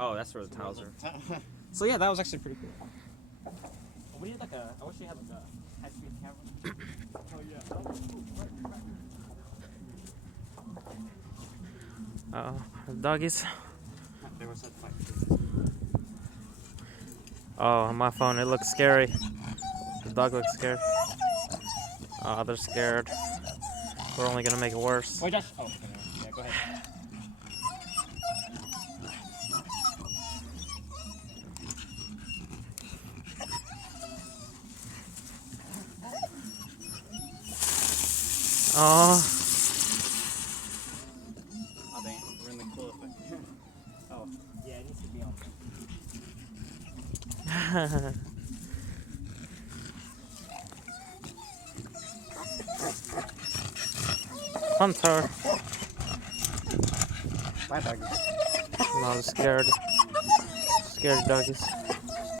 Oh, that's where the towels are. So yeah, that was actually pretty cool. We need like a. I wish we had like a high-speed camera. Oh yeah. Doggies. They were set fight. Oh, on my phone it looks scary. The dog looks scared. Oh, they're scared. We're only gonna make it worse. Wait, Josh. Oh, okay, yeah, go ahead. Oh. Oh, dang. We're in the cool effect. Oh, yeah, it needs to be on. Hunter. Bye, doggy. No, I'm scared. Scared doggies.